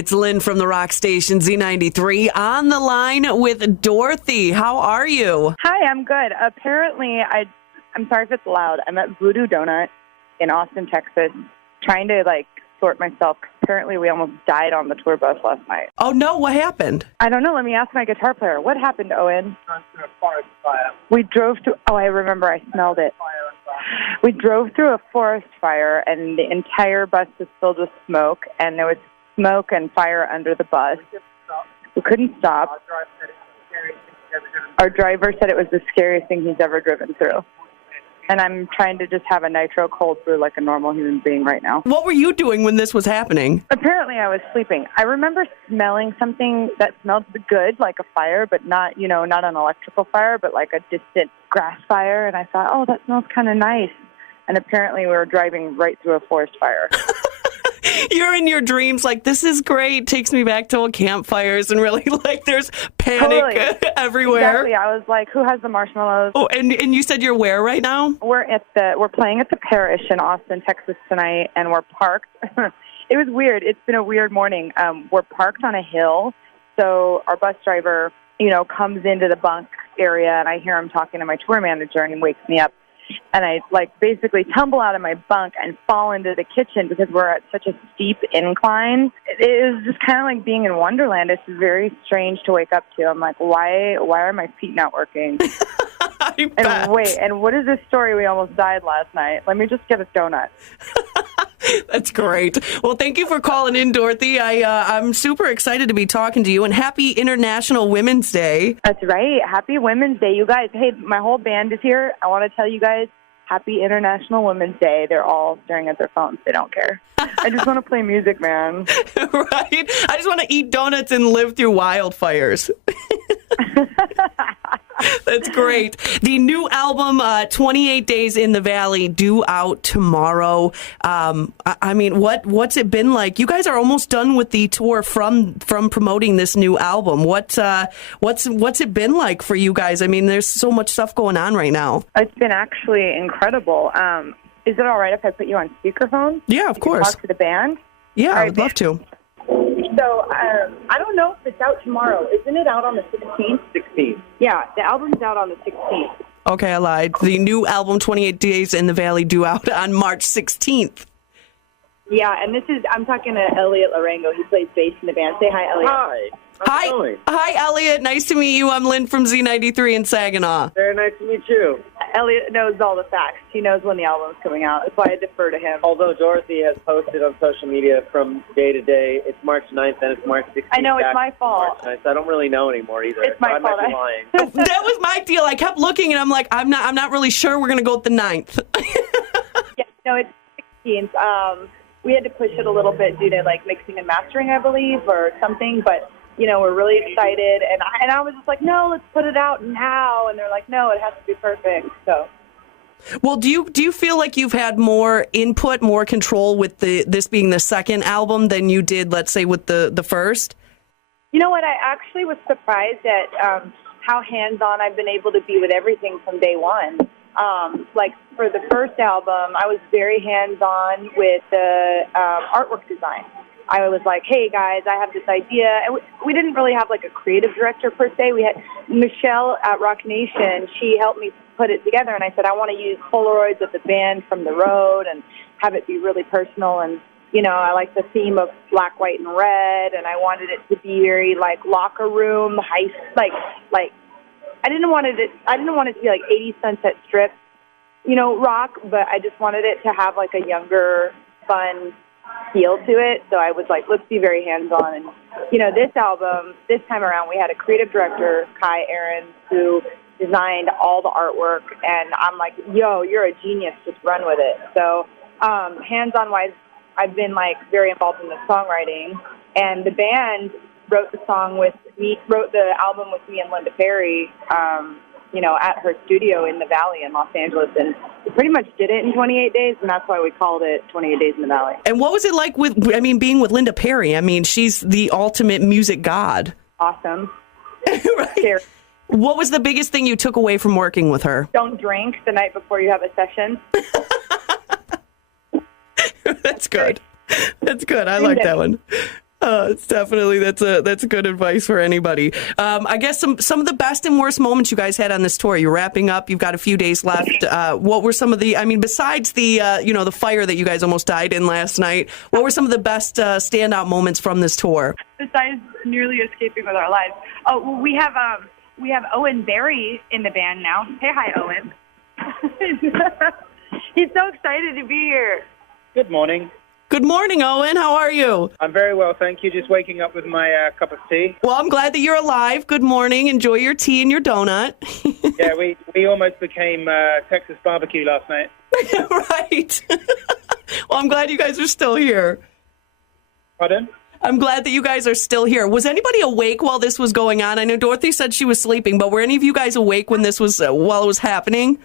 It's Lynn from the rock station Z93 on the line with Dorothy. How are you? Hi, I'm good. Apparently, I'm sorry if it's loud. I'm at Voodoo Donut in Austin, Texas, trying to, sort myself. Apparently, we almost died on the tour bus last night. Oh, no. What happened? I don't know. Let me ask my guitar player. What happened, Owen? We drove through... Oh, I remember. I smelled it. We drove through a forest fire, and the entire bus was filled with smoke, and there was smoke and fire under the bus. We couldn't stop. Our driver said it was the scariest thing he's ever driven through. And I'm trying to just have a nitro cold brew like a normal human being right now. What were you doing when this was happening? Apparently I was sleeping. I remember smelling something that smelled good, like a fire, but not, not an electrical fire, but like a distant grass fire. And I thought, oh, that smells kind of nice. And apparently we were driving right through a forest fire. You're in your dreams like, this is great. Takes me back to old campfires and really there's panic everywhere. Exactly. I was like, who has the marshmallows? Oh, and you said you're where right now? We're playing at the Parish in Austin, Texas tonight, and we're parked. It was weird. It's been a weird morning. We're parked on a hill, so our bus driver, comes into the bunk area, and I hear him talking to my tour manager, and he wakes me up. And I, basically tumble out of my bunk and fall into the kitchen because we're at such a steep incline. It is just kind of like being in Wonderland. It's very strange to wake up to. I'm like, why are my feet not working? And wait, and what is this story? We almost died last night. Let me just get a donut. That's great. Well, thank you for calling in, Dorothy. I'm super excited to be talking to you, and happy International Women's Day. That's right. Happy Women's Day. You guys, hey, my whole band is here. I want to tell you guys, happy International Women's Day. They're all staring at their phones. They don't care. I just want to play music, man. Right? I just want to eat donuts and live through wildfires. That's great. The new album, 28 Days in the Valley, due out tomorrow. What's it been like? You guys are almost done with the tour from promoting this new album. What's it been like for you guys? I mean, there's so much stuff going on right now. It's been actually incredible. Is it all right if I put you on speakerphone? Yeah, of course. Talk to the band? Yeah, I would love to. So, I don't know if it's out tomorrow. Isn't it out on the 16th? 16th. Yeah, the album's out on the 16th. Okay, I lied. The new album, 28 Days in the Valley, due out on March 16th. Yeah, and I'm talking to Elliot Larango. He plays bass in the band. Say hi, Elliot. Hi. How's it going? Hi, Elliot. Nice to meet you. I'm Lynn from Z93 in Saginaw. Very nice to meet you. Elliot knows all the facts. He knows when the album's coming out. That's why I defer to him. Although Dorothy has posted on social media from day to day, it's March 9th and it's March 16th. I know, it's my fault. March 9th, so I don't really know anymore either. It's my I fault. might be lying. That was my deal. I kept looking, and I'm like, I'm not really sure. We're going to go with the 9th. Yeah, no, it's 16th. We had to push it a little bit due to, mixing and mastering, I believe, or something, but... we're really excited, and I was just like, no, let's put it out now, and they're like, no, it has to be perfect, so. Well, do you feel like you've had more input, more control with this being the second album than you did, let's say, with the first? You know what, I actually was surprised at how hands-on I've been able to be with everything from day one. For the first album, I was very hands-on with the artwork design. I was like, hey, guys, I have this idea. And we didn't really have, a creative director, per se. We had Michelle at Rock Nation. She helped me put it together, and I said, I want to use Polaroids of the band from the road and have it be really personal. And, I like the theme of black, white, and red, and I wanted it to be very, locker room, I didn't want it to be, 80 Sunset Strip, rock, but I just wanted it to have, a younger, fun feel to it. So I was like, let's be very hands-on. And, this album, this time around, we had a creative director, Kai Ahrens, who designed all the artwork. And I'm like, yo, you're a genius. Just run with it. So hands-on-wise, I've been, very involved in the songwriting. And the band wrote the album with me and Linda Perry, at her studio in the Valley in Los Angeles. And we pretty much did it in 28 days, and that's why we called it 28 Days in the Valley. And what was it like being with Linda Perry? I mean, she's the ultimate music god. Awesome. Right. What was the biggest thing you took away from working with her? Don't drink the night before you have a session. That's good. That's good. I like that one. It's definitely that's good advice for anybody. I guess some of the best and worst moments you guys had on this tour. You're wrapping up. You've got a few days left. What were some of the? I mean, besides the the fire that you guys almost died in last night, what were some of the best standout moments from this tour? Besides nearly escaping with our lives, well, we have Owen Barry in the band now. Say hi, Owen. He's so excited to be here. Good morning. Good morning, Owen. How are you? I'm very well, thank you. Just waking up with my cup of tea. Well, I'm glad that you're alive. Good morning. Enjoy your tea and your donut. Yeah, we almost became Texas barbecue last night. Right. Well, I'm glad you guys are still here. Pardon? I'm glad that you guys are still here. Was anybody awake while this was going on? I know Dorothy said she was sleeping, but were any of you guys awake when this was while it was happening?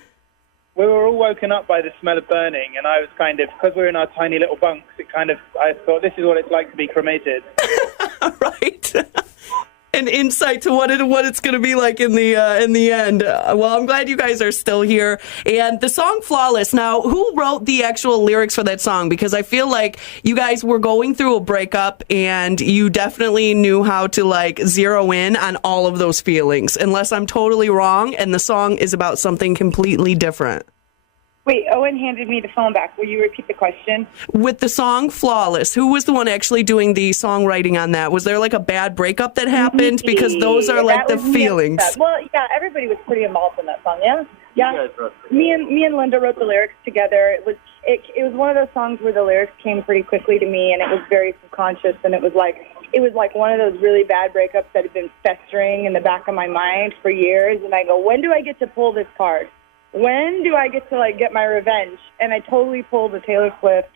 We were all woken up by the smell of burning, and I was kind of, because we're in our tiny little bunks, I thought this is what it's like to be cremated. Right. An insight to what it's going to be like in the end. Well, I'm glad you guys are still here. And the song "Flawless." Now, who wrote the actual lyrics for that song? Because I feel like you guys were going through a breakup, and you definitely knew how to zero in on all of those feelings. Unless I'm totally wrong, and the song is about something completely different. Wait, Owen handed me the phone back. Will you repeat the question? With the song "Flawless," who was the one actually doing the songwriting on that? Was there a bad breakup that happened? Because those are the feelings. Well, yeah, everybody was pretty involved in that song. Yeah. Me and Linda wrote the lyrics together. It was one of those songs where the lyrics came pretty quickly to me, and it was very subconscious. And it was like one of those really bad breakups that had been festering in the back of my mind for years. And I go, when do I get to pull this card? When do I get to get my revenge? And I totally pulled the Taylor Swift,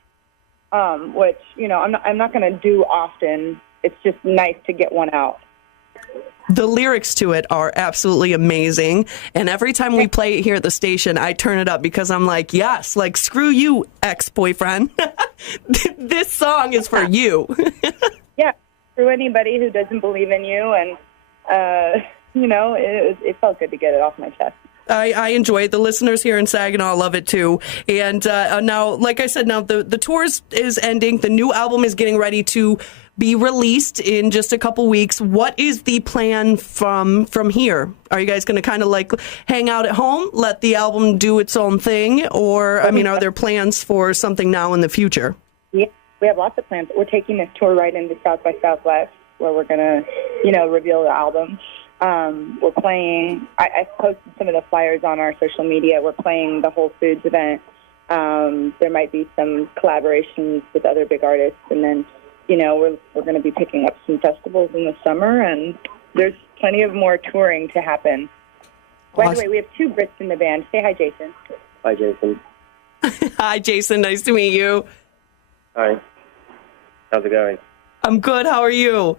which I'm not going to do often. It's just nice to get one out. The lyrics to it are absolutely amazing, and every time we play it here at the station, I turn it up because I'm like, yes, screw you, ex-boyfriend. This song is for you. Yeah, screw anybody who doesn't believe in you, and it felt good to get it off my chest. I enjoy it. The listeners here in Saginaw love it too. And now, like I said, now the tour is ending. The new album is getting ready to be released in just a couple weeks. What is the plan from here? Are you guys going to kind of hang out at home, let the album do its own thing? Or, are there plans for something now in the future? Yeah, we have lots of plans. We're taking this tour right into South by Southwest, where we're going to, reveal the album. We're playing, I posted some of the flyers on our social media. We're playing the Whole Foods event. There might be some collaborations with other big artists. And then, we're going to be picking up some festivals in the summer. And there's plenty of more touring to happen. Awesome. By the way, we have 2 Brits in the band. Say hi, Jason. Hi, Jason. Hi, Jason. Nice to meet you. Hi. How's it going? I'm good. How are you?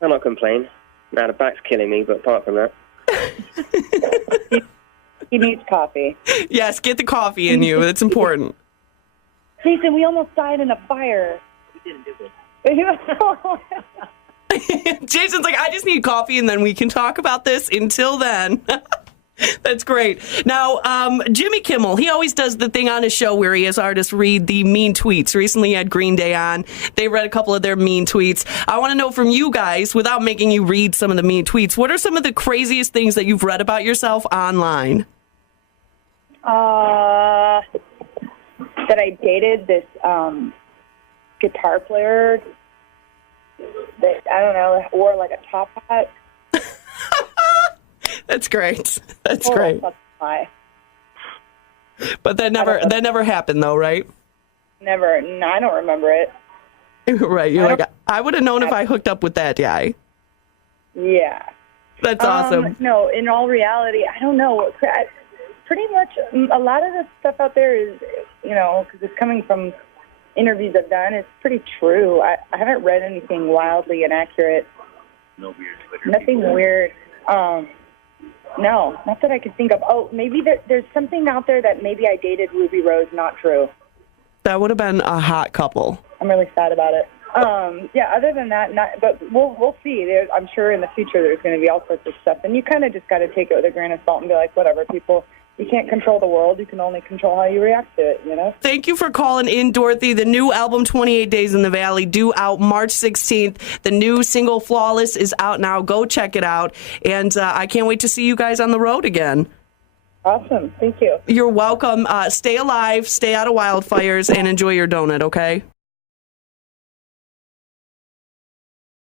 I'm not complaining. Now, the back's killing me, but apart from that. He needs coffee. Yes, get the coffee in you. It's important. Jason, we almost died in a fire. We didn't do it. Jason's like, I just need coffee, and then we can talk about this. Until then. That's great. Now, Jimmy Kimmel, he always does the thing on his show where he has artists read the mean tweets. Recently, he had Green Day on. They read a couple of their mean tweets. I want to know from you guys, without making you read some of the mean tweets, what are some of the craziest things that you've read about yourself online? That I dated this guitar player that, I don't know, wore a top hat. That's great. That's great. But that never happened, though, right? Never. No, I don't remember it. Right. You're like, I would have known if I hooked up with that guy. Yeah. That's awesome. No, in all reality, I don't know. Pretty much a lot of the stuff out there is, because it's coming from interviews I've done, it's pretty true. I haven't read anything wildly inaccurate. No weird Twitter. Nothing weird. No, not that I could think of. Oh, maybe there's something out there that maybe I dated Ruby Rose. Not true. That would have been a hot couple. I'm really sad about it. Yeah, other than that, but we'll see. I'm sure in the future there's going to be all sorts of stuff. And you kind of just got to take it with a grain of salt and be like, whatever, people you can't control the world. You can only control how you react to it, you know? Thank you for calling in, Dorothy. The new album, 28 Days in the Valley, due out March 16th. The new single, Flawless, is out now. Go check it out. And I can't wait to see you guys on the road again. Awesome. Thank you. You're welcome. Stay alive, stay out of wildfires, and enjoy your donut, okay?